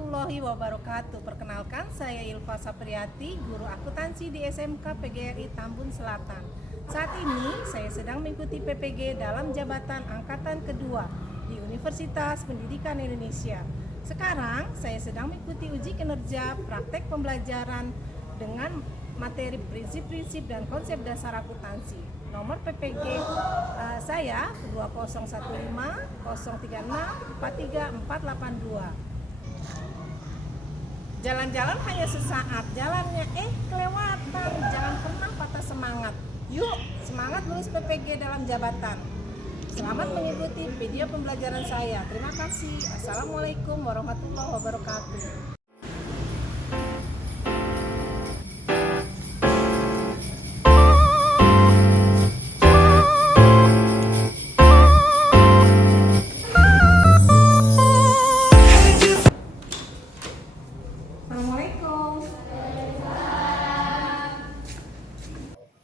warahmatullahi wabarakatuh. Perkenalkan, saya Ilva Sapriyati, guru akuntansi di SMK PGRI Tambun Selatan. Saat ini saya sedang mengikuti PPG dalam jabatan angkatan kedua di Universitas Pendidikan Indonesia. Sekarang saya sedang mengikuti uji kinerja praktek pembelajaran dengan materi prinsip-prinsip dan konsep dasar akuntansi. Nomor PPG saya 2015 036 43482. Jalan-jalan hanya sesaat, jalannya kelewatan, jangan pernah patah semangat. Yuk, semangat lulus PPG dalam jabatan. Selamat mengikuti video pembelajaran saya. Terima kasih. Assalamualaikum warahmatullahi wabarakatuh. Assalamualaikum.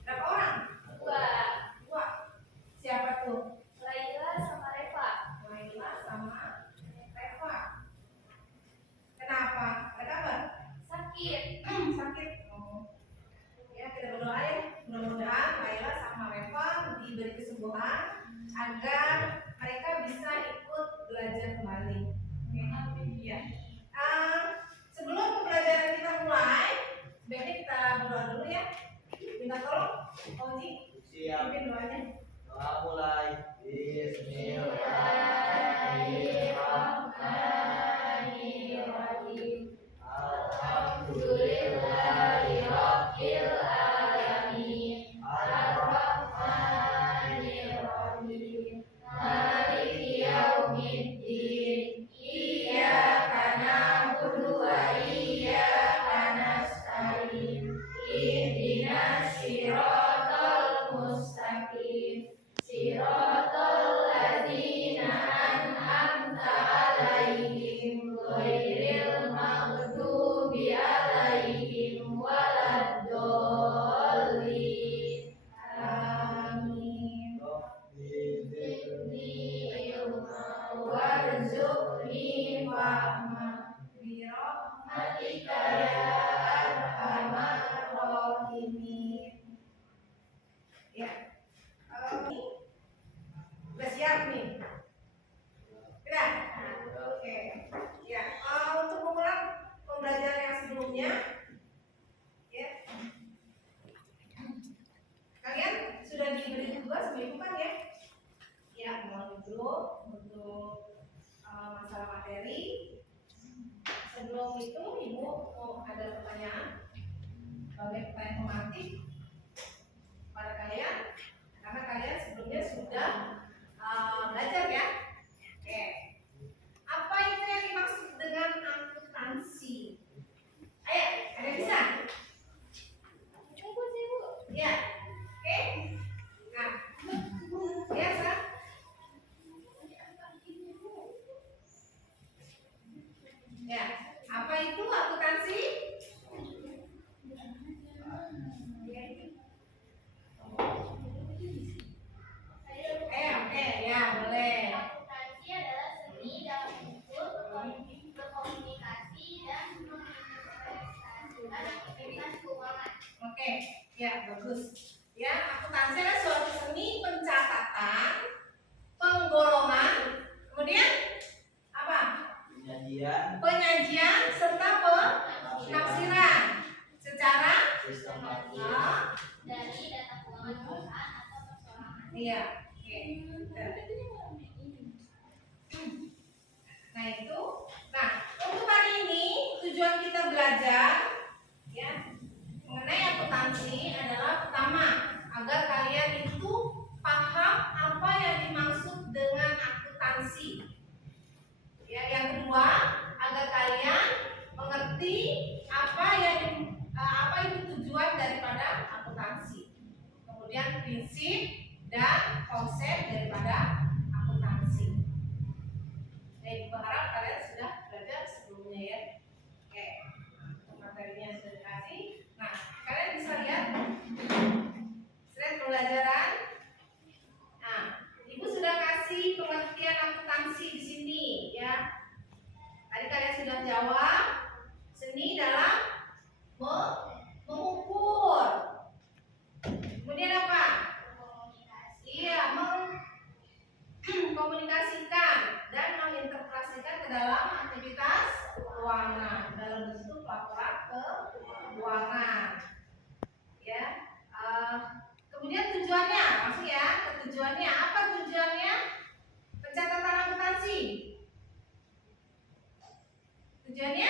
Berapa orang? Dua. Siapa tuh? Laila sama Reva. Laila sama Reva. Kenapa? Ada kabar? Sakit. Sakit. Ya, kita berdoa ya. Mudah-mudahan Laila sama Reva diberi kesembuhan agar mereka bisa ikut belajar kembali. Oke. Ya. Sebelum pembelajaran kita mulai, sebaiknya kita berdoa dulu ya. Minta tolong, Oji, pimpin doanya. Doa mulai. Bismillahirrahmanirrahim. Alhamdulillahirabbil alamin. Arrahmanirrahim. Maliki yaumiddin. Iyyaka na'budu wa iyyaka nasta'in. Ihdinas siratal mustaqim. Siratal ladzina an'amta 'alaihim ghairil maghdubi 'alaihim waladdallin. Amin. Zidni ilma warzuqni fahma birahmatika ya arhamar rahimin. Ya. Udah siap nih? Udah? Oke. Ya. Untuk mengulang pembelajaran yang sebelumnya, ya. Kalian sudah diberi tugas minggu kan ya? Ya, mengulangi dulu untuk masalah materi. Sebelum itu, Ibu mau ada pertanyaan, pertanyaan pematik pada kalian, karena kalian sebelumnya sudah belajar ya. Oke. Apa itu yang dimaksud dengan akuntansi? Ayo, ada bisa? Ya. Oke. Nah, biasa. Ya, apa itu akuntansi? Oke, ya boleh. Akuntansi adalah seni dalam mengukur, berkomunikasi, dan menginvestasikan aktivitas keuangan. Oke, ya bagus. Ya, akuntansi adalah suatu seni pencatatan, penggolongan, kemudian apa? Penyajian serta penafsiran secara Sistematis. Dari data keuangan perusahaan atau perseorangan. Iya. Oke. Nah itu. Nah, untuk hari ini tujuan kita belajar ya mengenai akuntansi adalah pertama agar kalian itu paham apa yang dimaksud dengan akuntansi. Ya, yang kedua agar kalian mengerti apa itu tujuan daripada akuntansi. Kemudian prinsip dan konsep daripada akuntansi. Baik, berharap kalian sudah belajar sebelumnya ya. Oke, materinya sudah dikasih. Nah, kalian bisa lihat slide pembelajaran. Nah, Ibu sudah kasih pengertian akuntansi di sini ya. Tadi kalian sudah sudah jawab. Seni dalam mengukur. Kemudian apa? Iya, mengkomunikasikan dan mengintegrasikan ke dalam aktivitas keuangan dalam bentuk laporan keuangan. Ya. Kemudian tujuannya, masuk ya ke tujuannya. Apa tujuannya? Pencatatan akuntansi. Tujuannya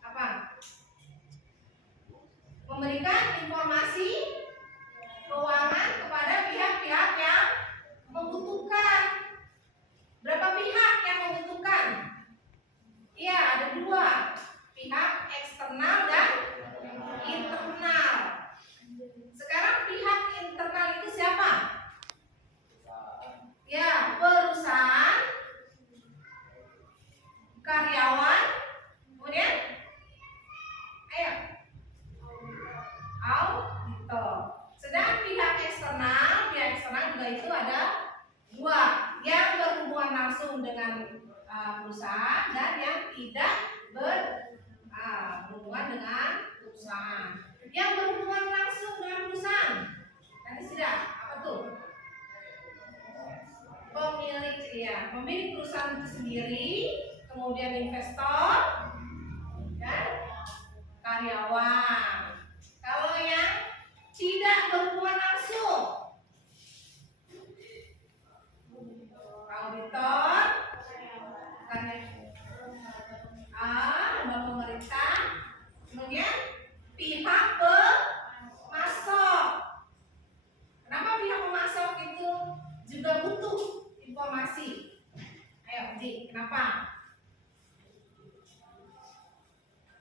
apa? Memberikan informasi keuangan kepada pihak-pihak yang membutuhkan. Berapa pihak yang membutuhkan? Iya, ada dua. Pihak eksternal dan internal. Sekarang pihak internal itu siapa? Ya, perusahaan, karyawan, kemudian ayo auditor. Sedangkan pihak eksternal juga itu ada dua, yang berhubungan langsung dengan perusahaan dan yang tidak berhubungan dengan perusahaan. Yang berhubungan langsung dengan perusahaan tadi sudah apa tuh? Pemilik perusahaan itu sendiri, kemudian investor dan karyawan. Kalau yang tidak berhubungan langsung, auditor, lembaga pemerintah, kemudian pihak pemasok. Kenapa pihak pemasok itu juga butuh informasi? Ayo, Ji, kenapa?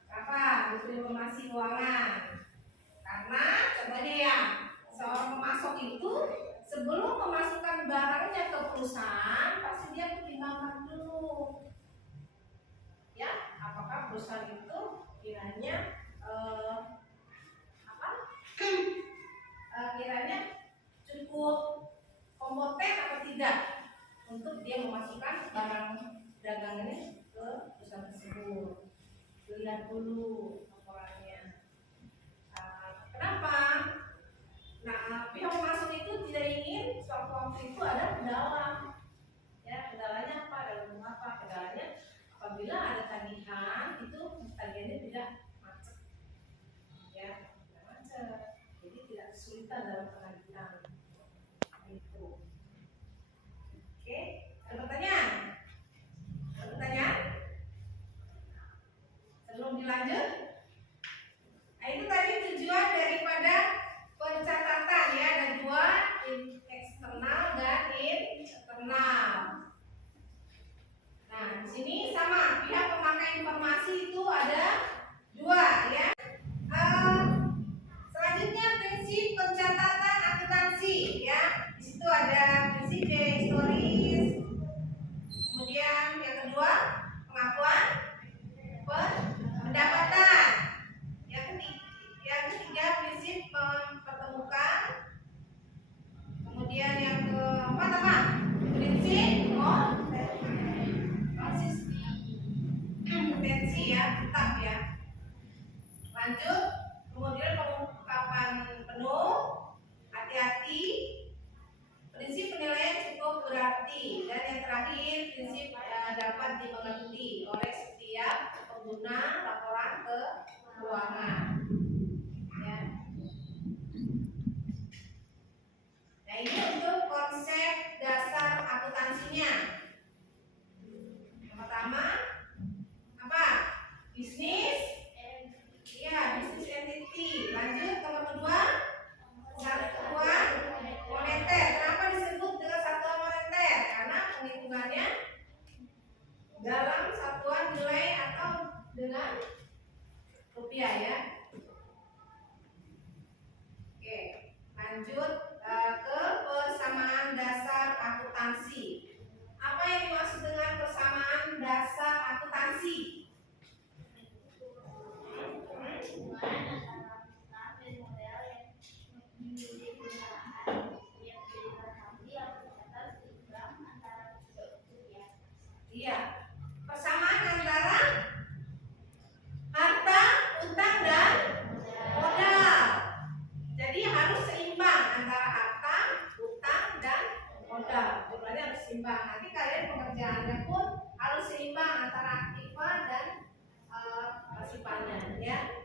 Kenapa butuh informasi keuangan? Karena coba deh ya, seorang pemasok itu sebelum memasukkan barangnya ke perusahaan pasti dia pertimbangkan dulu, ya, apakah perusahaan itu kiranya kiranya cukup kompeten atau tidak untuk dia memasukkan barang dagangannya ke perusahaan tersebut. Lihat dulu laporannya. Kenapa? Nah, pihak pemasok itu tidak ingin suatu waktu itu ada kendala. Ya, kendalanya apa? Dalam apa? Kendalanya apabila ada tagihan itu tagihannya tidak macet. Ya, tidak macet. Jadi tidak kesulitan dalam penagihan. Itu. Oke, ada pertanyaan? Ada pertanyaan? Sebelum dilanjut? Nah, itu tadi tujuan daripada pencatatan ya, ada dua, eksternal dan internal. Nah, di sini sama, pihak pemakai informasi itu ada dua ya. Selanjutnya prinsip pencatatan akuntansi ya. Di situ ada prinsip historis. Kemudian yang kedua pengakuan pendapatan. Yang ketiga prinsip mempertemukan. Kemudian yang keempat apa? Prinsip konsistensi ya, tetap ya. Lanjut, kemudian pengungkapan penuh, hati-hati, prinsip penilaian cukup berarti, dan yang terakhir prinsip dapat dimengerti oleh setiap pengguna laporan keuangan. Ya. Nah, ini untuk konsep dasar akuntansinya. Yang pertama apa? Bisnis. Ya, bisnis entity. Lanjut nomor kedua, satuan moneter. Kenapa disebut dengan satuan moneter? Karena penghitungannya dalam satuan nilai atau dengan rupiah ya. Oke, lanjut ke persamaan dasar akuntansi. Apa yang dimaksud dengan persamaan dasar akuntansi? Iya,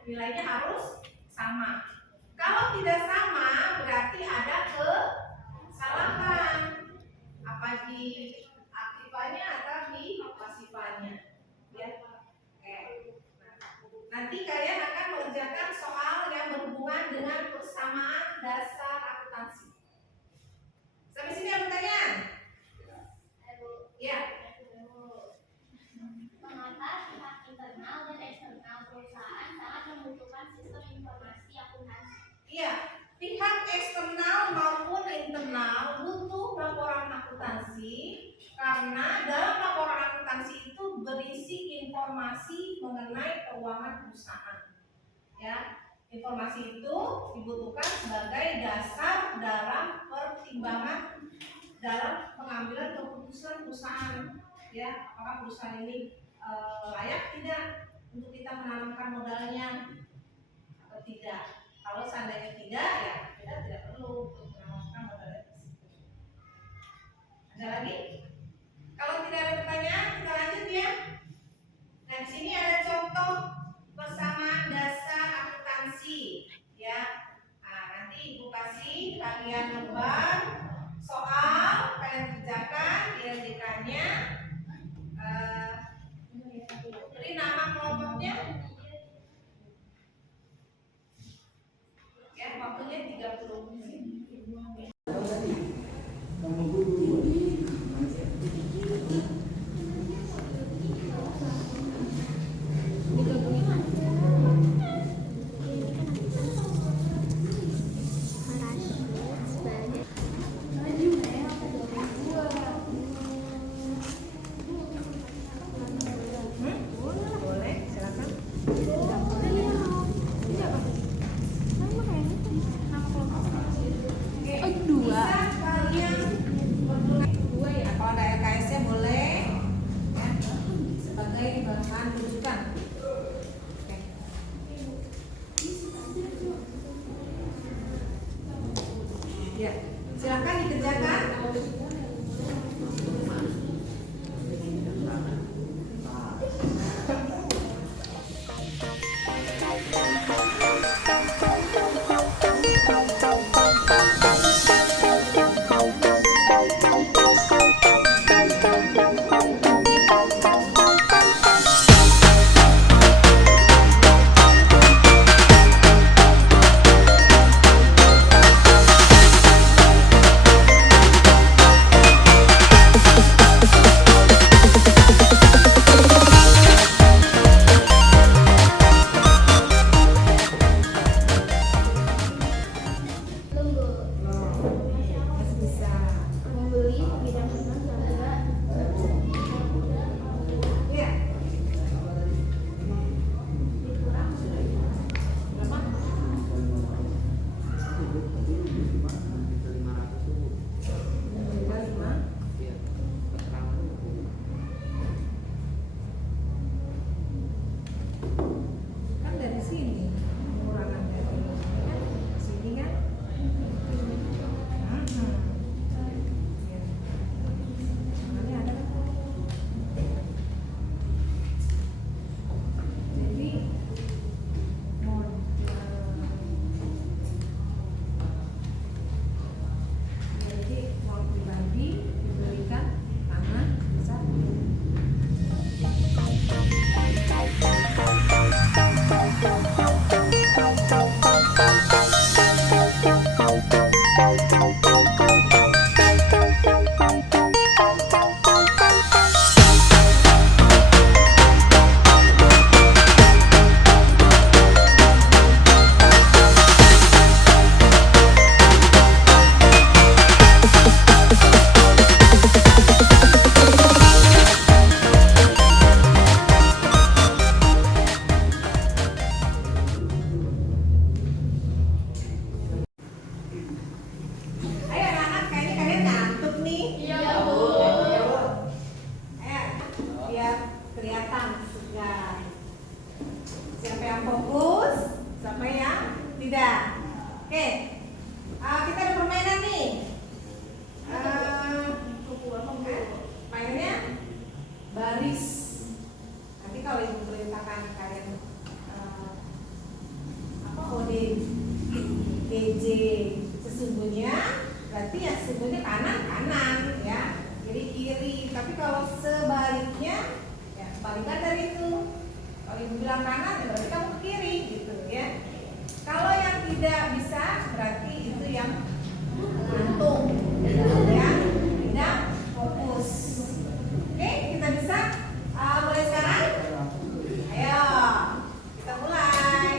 nilainya harus sama. Kalau tidak sama berarti ada kesalahan, apa di aktifannya atau di pasifannya, ya. Oke. Nanti kalian akan mengerjakan soal yang berhubungan dengan persamaan dasar akuntansi. Sampai sini ada pertanyaan? Ya. Mengapa pihak internal dan eksternal perusahaan sangat membutuhkan sistem informasi akuntansi? Iya, pihak eksternal maupun internal butuh laporan akuntansi karena dalam laporan akuntansi itu berisi informasi mengenai keuangan perusahaan. Ya, informasi itu dibutuhkan sebagai dasar dalam pertimbangan dalam pengambilan keputusan perusahaan. Ya, apakah perusahaan ini layak tidak untuk kita menanamkan modalnya atau tidak? Kalau seandainya tidak, ya kita tidak perlu untuk menanamkan modalnya tersebut. Ada lagi? Kalau tidak ada pertanyaan, kita lanjut ya. Nah, di sini ada contoh persamaan dasar akuntansi, ya. Nah, nanti Ibu kasih kalian lembar soal, kalian kerjakan, dihentikannya. Beri nama kelompoknya. Ya, waktunya 30 menit. Boleh, silakan. Bisa kalian berdua ya. Kalau ada LKS-nya boleh ya, sebagai bahan rujukan. Oke. Ya, silakan dikerjakan. Masih bisa. Membeli bidang tenaga. Iya. Berapa? 5. Kan dari sini pengurangan dari sini kan. Ya. Soalnya ada kan? Jadi mau pribadi diberikan tangan besar. Ayo anak-anak, kayaknya kalian ngantuk nih. Iya, Bu. Ayo, biar kelihatan segar. Siapa yang fokus, siapa yang tidak. Oke, kita ada permainan nih. Mainnya baris. Nanti kalau ibu perintahkan kalian Kalau ibu bilang kanan, ya berarti kamu ke kiri gitu ya. Kalau yang tidak bisa, berarti itu yang ngantuk, ya, tidak fokus. Oke, kita bisa mulai sekarang. Ayo, kita mulai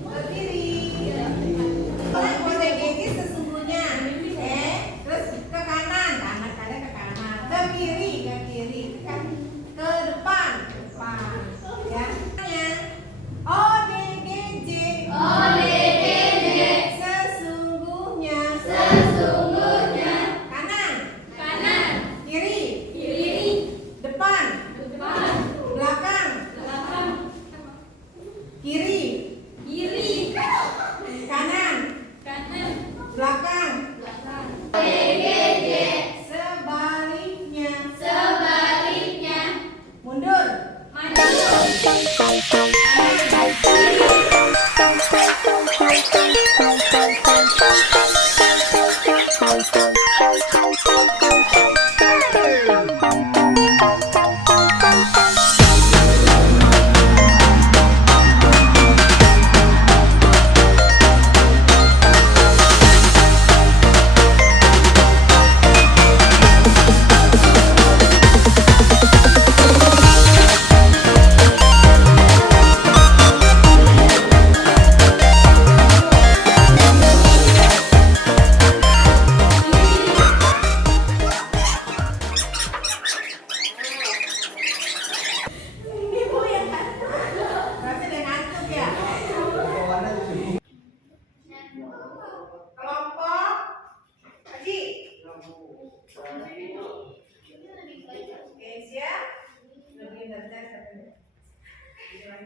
ke kiri. Mulai OTG sesungguhnya, terus ke kanan, kanan ke kanan, ke kiri, ke depan, ya. ODGJ, sesungguhnya, kanan, kiri, depan, belakang, kiri, kanan, belakang, sebaliknya, mundur, berarti udah ngantuk ya. Kelompok Haji. Oke, siap? Lebih belajar katanya. Ayo.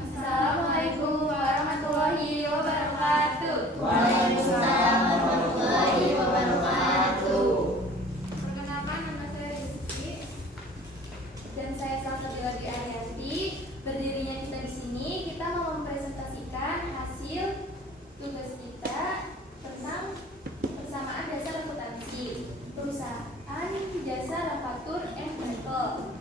Assalamualaikum warahmatullahi wabarakatuh. Perkenalkan, nama saya Rizky dan saya Salsabila Ariyanti. Berdirinya kita di sini, kita mau mempresentasikan hasil tugas kita tentang persamaan dasar akuntansi perusahaan jasa Ravatur & Rental.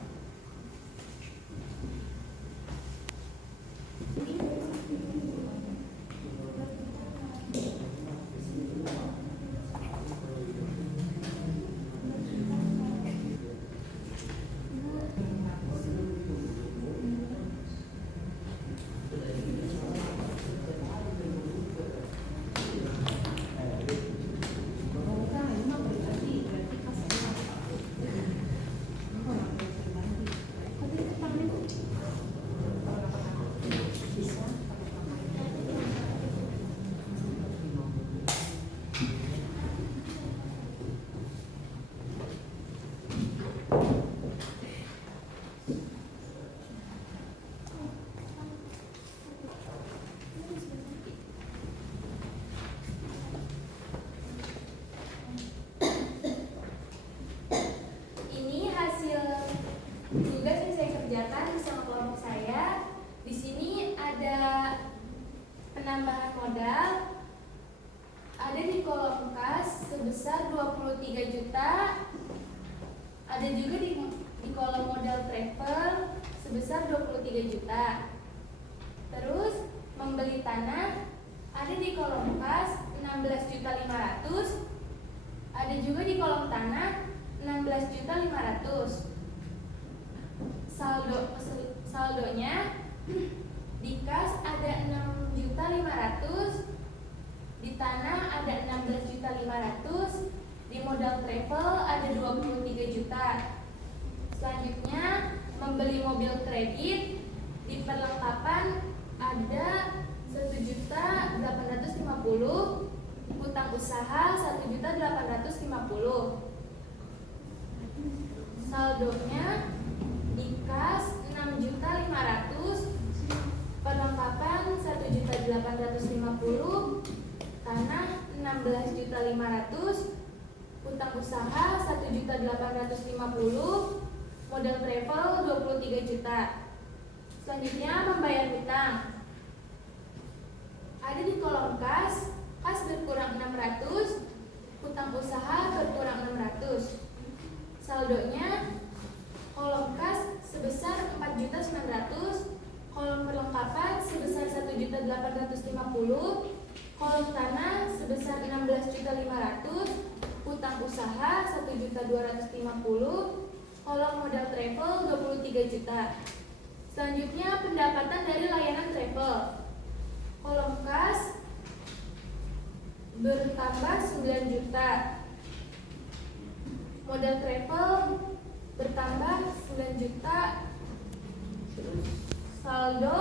Ini hasil tugas yang saya kerjakan bersama kelompok saya. Di sini ada penambahan modal, ada di kolom kas sebesar 23 juta, ada juga di kolom modal travel sebesar 23 juta. Terus membeli tanah ada di kolom kas 16.500.000, ada juga di kolom tanah 16.500.000. Saldonya di kas ada 6.500.000, di tanah ada 16.500.000, di modal travel ada 23 juta. Selanjutnya membeli mobil kredit Di perlengkapan ada 1.850.000, utang usaha 1.850.000. Saldonya di kas 6.500.000, perlengkapan 1.850.000, tanah 16.500.000, utang usaha 1.850.000, modal travel 23 juta. Selanjutnya membayar hutang. Ada di kolom kas berkurang 600, utang usaha berkurang 600. Saldonya kolom kas sebesar 4.900.000, kolom perlengkapan sebesar 1.850.000, kolom tanah sebesar 16.500.000, utang usaha 1.250.000, kolom modal travel 23 juta. Selanjutnya pendapatan dari layanan travel. Kolom kas bertambah 9 juta. Modal travel bertambah 9 juta. Saldo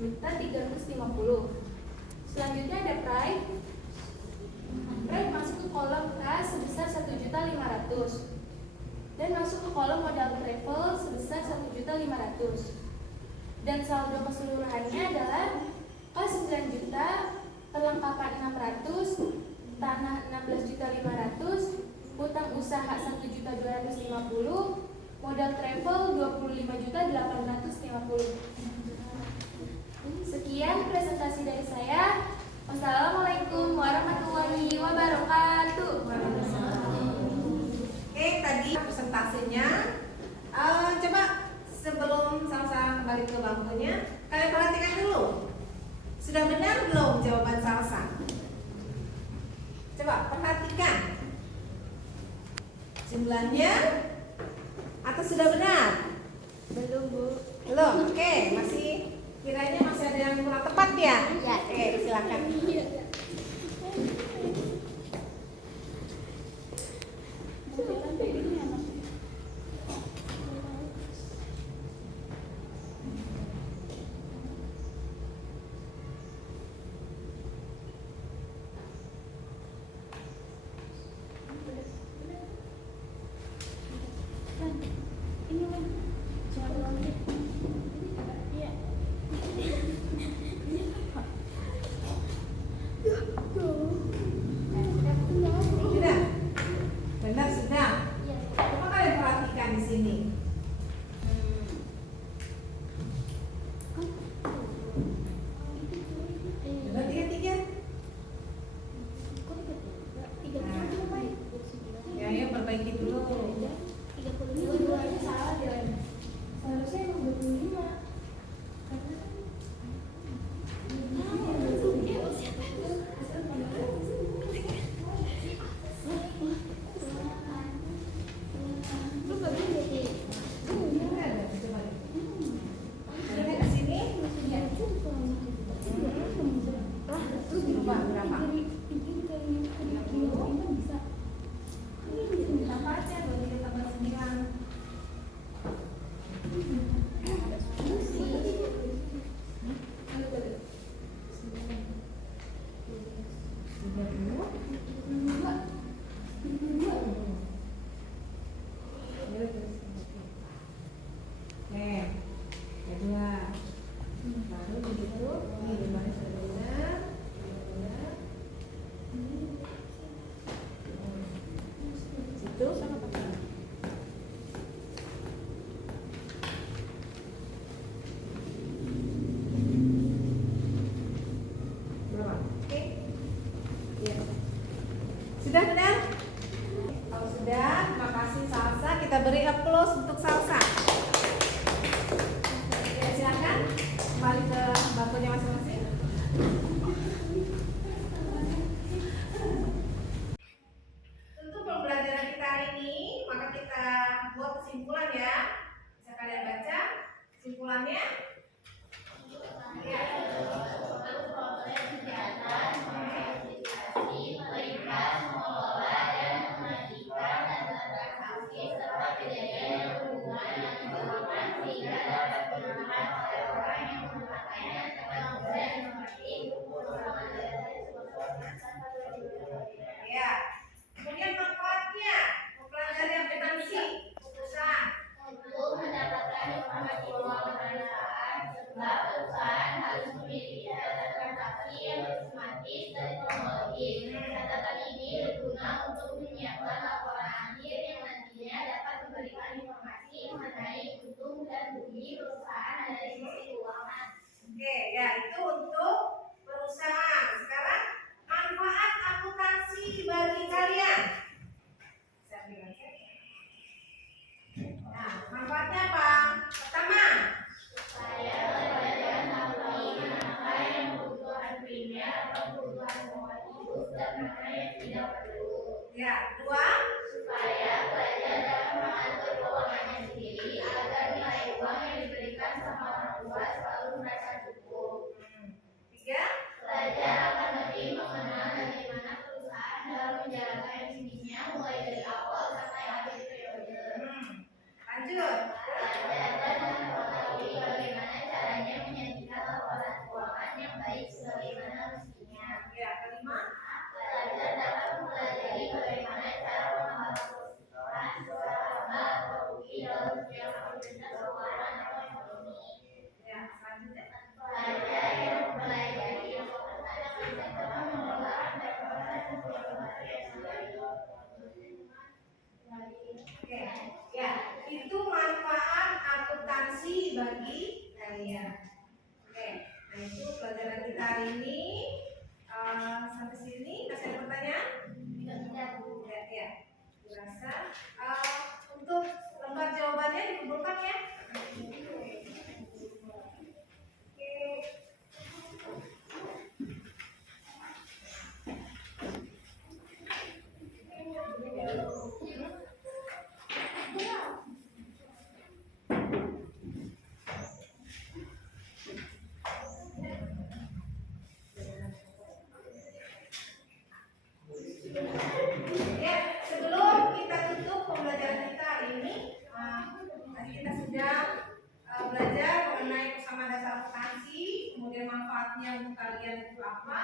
juta 350. Selanjutnya ada Pride. Pride masuk ke kolom kas sebesar 1.500.000 dan masuk ke kolom modal travel sebesar 1.500.000. Dan saldo keseluruhannya adalah kas 9 juta, perlengkapan 600, tanah 16.500.000, utang usaha 1.250.000, modal travel 25.850.000. Sekian presentasi dari saya. Wassalamualaikum warahmatullahi wabarakatuh. Oke, tadi presentasinya. Coba sebelum Salsa kembali ke bangkunya, kalian perhatikan dulu. Sudah benar belum jawaban Salsa? Coba perhatikan. Jumlahnya atau sudah benar? Belum, Bu. Belum. Oke, kiranya masih ada yang kurang tepat ya? Ya. Oke, silakan. Sudah? Benar sudah? Coba kalian perhatikan di sini. Coba tiga. Ya, ayo perbaiki dulu. Dua-duanya salah deh. Seharusnya emang 25. Lihat di sini. Coba berapa? Dapatnya 23 tambah 9. Kedua, baru begitu, ini dimana sudah benar. Situ sama pakai. Berapa? Oke. Ya. Sudah benar? Kalau sudah, terima kasih Salsa. Kita beri applause untuk Salsa. Ya, silakan kembali ke bangkunya masing-masing. Untuk pembelajaran kita hari ini, maka kita buat kesimpulan ya. Bisa kalian baca kesimpulannya? Ya. Iya. Oke, nah itu pelajaran kita hari ini. Sampai sini masih ada pertanyaan? Tidak ya. Dirasa untuk lembar jawabannya dikumpulkan ya. Oke. Ya, sebelum kita tutup pembelajaran kita hari ini, tadi kita sudah belajar mengenai persamaan dasar akuntansi, kemudian manfaatnya untuk kalian itu apa,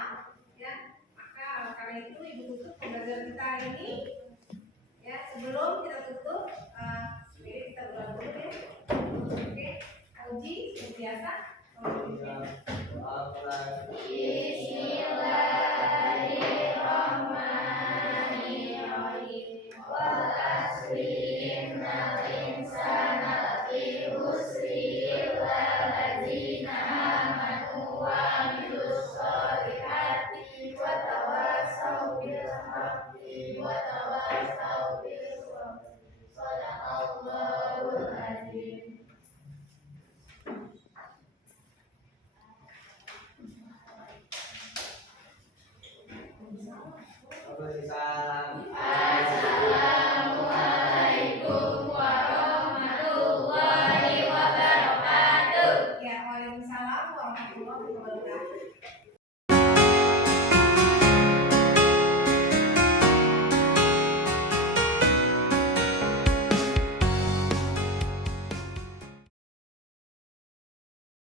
ya. Maka karena itu ibu tutup pembelajaran kita hari ini. Ya, sebelum kita tutup, kita ulang dulu ya. Oke, Uji seperti biasa. Doa mulai. Waalaikumsalam. Ya, waalaikumsalam warahmatullahi wabarakatuh.